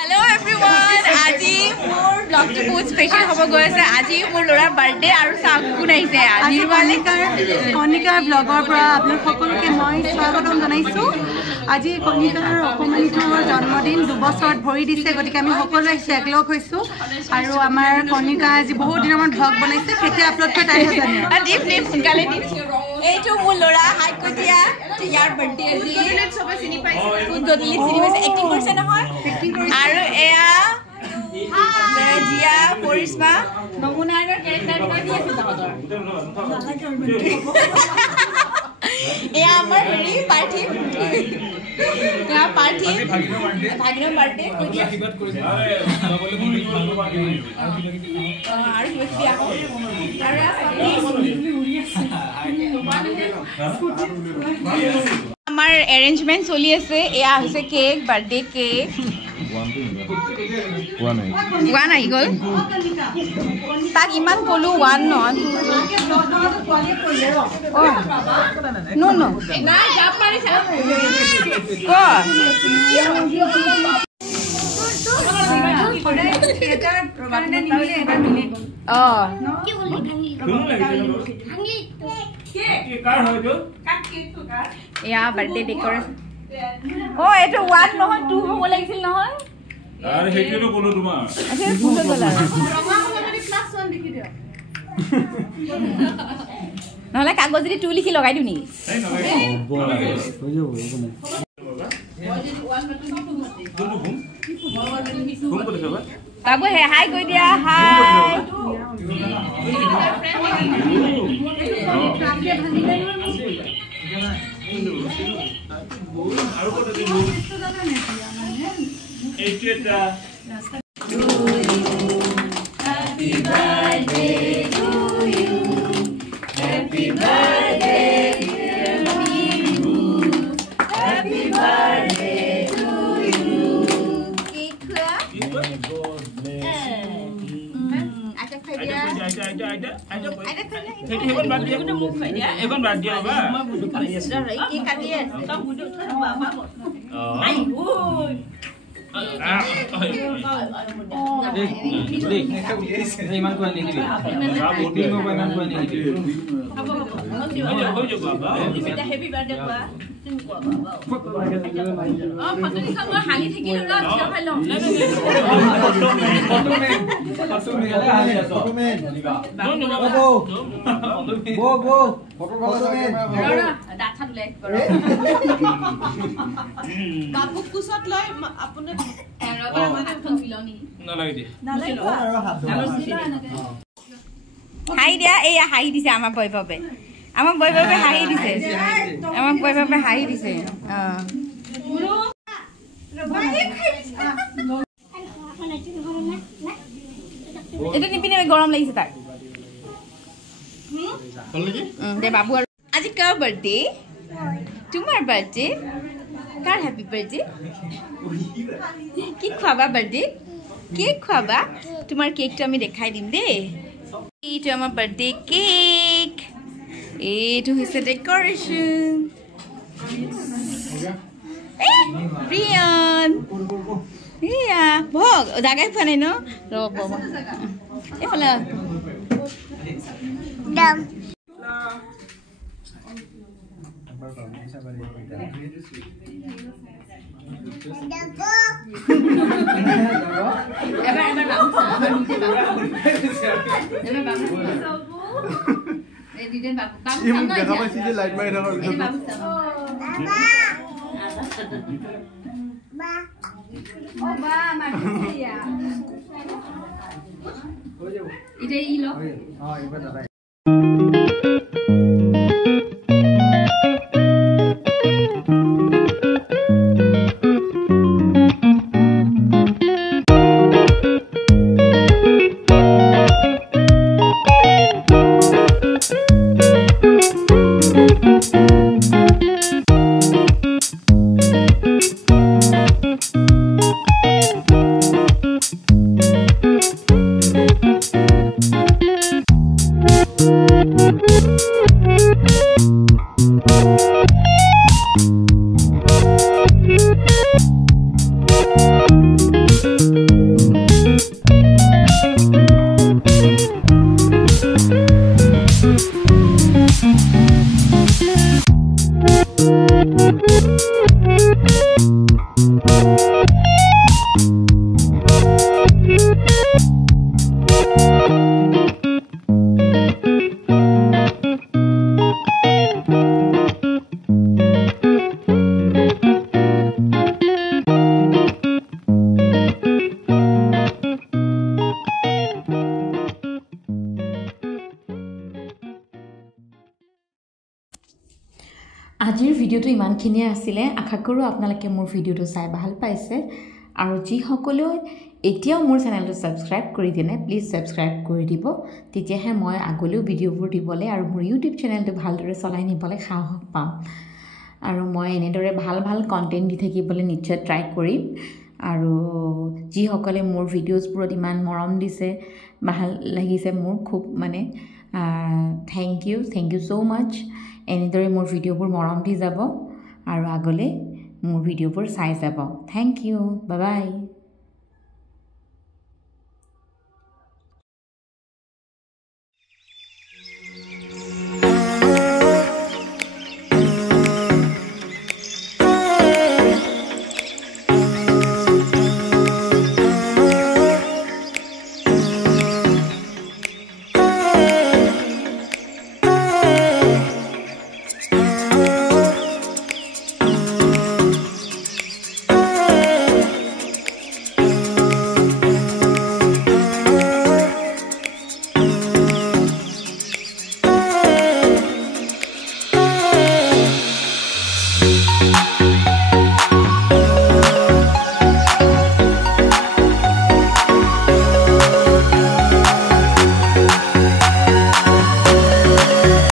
Hello everyone, আজি মোৰ ব্লগটো বহুত স্পেশাল হ'ব গৈ আছে। আজি মোৰ ল'ৰাৰ বাৰ্থডে আৰু চাগুন আহিছে। আজি কণিকাৰ ব্লগৰ পৰা আপোনালোক সকলোকে মই স্বাগতম জনাইছোঁ। আজি কণিকাৰ অকমানিটোৰ জন্মদিন 2 বছৰত ভৰি দিছে, গতিকে আমি সকলো আহিছোঁ, একলগ হৈছোঁ। আৰু আমাৰ কণিকা আজি বহুত দিনৰ মূৰত ব্লগ বনাইছে, কেতিয়া আপলোড কৰে তাই জানে। দিম সোনকালে দিম। এইটো মোৰ ল'ৰা হাইকটীয়া, ইয়াৰ বাৰ্থডে আজি। চবে চিনি পাইছে, কোন গদলি চিনি পাইছে, এক্টিং কৰিছে নহয়। আৰু এয়া জিয়া পৰিস্মা নমুনাৰ কেৰেক্টাৰ দি আছে তাহাঁতৰ। এয়া আমাৰ হেৰি পাৰ্থিৱ, এয়া পাৰ্থিৱ ভাগিনৰ বাৰ্থডে আৰু কিবা কিবি আমাৰ এৰেঞ্জমেন্ট চলি আছে। এয়া হৈছে কেক, বাৰ্থডে কেক। ওৱান আহি গ'ল, তাক ইমান ক'লো ওৱান নহয় এয়া বাৰ্থডে ডেকৰেশ্যন। অ' এইটো ওৱান নহয় 2 হ'ব লাগিছিল নহয়। আৰে হেকিটো বলো তোমাৰ আচ্ছা ভুল গলা ৰঙা কলমে +1 লিখি দিও নহলে কাগজ দি 2 লিখি লগাই দিও নি এই নলাই হৈ যাব একো বাবু হে হাই কৈ দিয়া হাই। Happy birthday to you. Happy birthday dear Bibu. Happy birthday to you. Cake khua? Aja khai dia. Aja ekon bad dia. Ekon bad dia ba? Sudah rai cake kati hai. Kau buduk thara baba. Ai oi. ইমান কোৱা নিদিবি ইমান কোৱা নিদিবি happy birthday কোৱা photo খাব হালি থাকিল ৰ চিয়া খাই লম ফটো মে ডাঠা দুলে বাবু কুছত লৈ আপুনি এৰবা মানে এখন মিলনি নালাগে দিয়া হাই দিয়া এই হাই দিছে আমাৰ বৈভৱে আমাক বৈভৱে হাই দিছে আমাক বৈভৱে হাই দিছে এটা নিপিনে গৰম লাগিছে তাক দে বাবু আৰু আজি কাৰ বাৰ্থডে তোমাৰ বাৰ্থডে কাৰ হ্যাপি বাৰ্থডে কি খাবা বাৰ্থডে কেক খাবা তোমাৰ কেকটো আমি দেখাই দিম দে এইটো আমাৰ বাৰ্থডে কেক এইটো হৈছে ডেকৰেশ্যন ৰিয়ান এয়া ভোগ জাগাই পোৱা নাই ন ৰ'ব এইফালে ইমানখিনিয়ে আছিলে আশা কৰোঁ আপোনালোকে মোৰ ভিডিঅ'টো চাই ভাল পাইছে আৰু যিসকলে এতিয়াও মোৰ চেনেলটো ছাবস্ক্ৰাইব কৰি দিয়া নাই প্লিজ ছাবস্ক্ৰাইব কৰি দিব তেতিয়াহে মই আগলৈও ভিডিঅ'বোৰ দিবলৈ আৰু মোৰ ইউটিউব চেনেলটো ভালদৰে চলাই নিবলৈ সাহস পাম আৰু মই এনেদৰে ভাল ভাল কণ্টেণ্ট দি থাকিবলৈ নিশ্চয় ট্ৰাই কৰিম আৰু যিসকলে মোৰ ভিডিঅ'জবোৰত ইমান মৰম দিছে ভাল লাগিছে মোৰ খুব মানে থেংক ইউ ছ' মাছ এনেদৰে মোৰ ভিডিঅ'বোৰ মৰম দি যাব আৰু আগলৈ মোৰ ভিডিঅ'বোৰ চাই যাব থেংক ইউ বাই বাই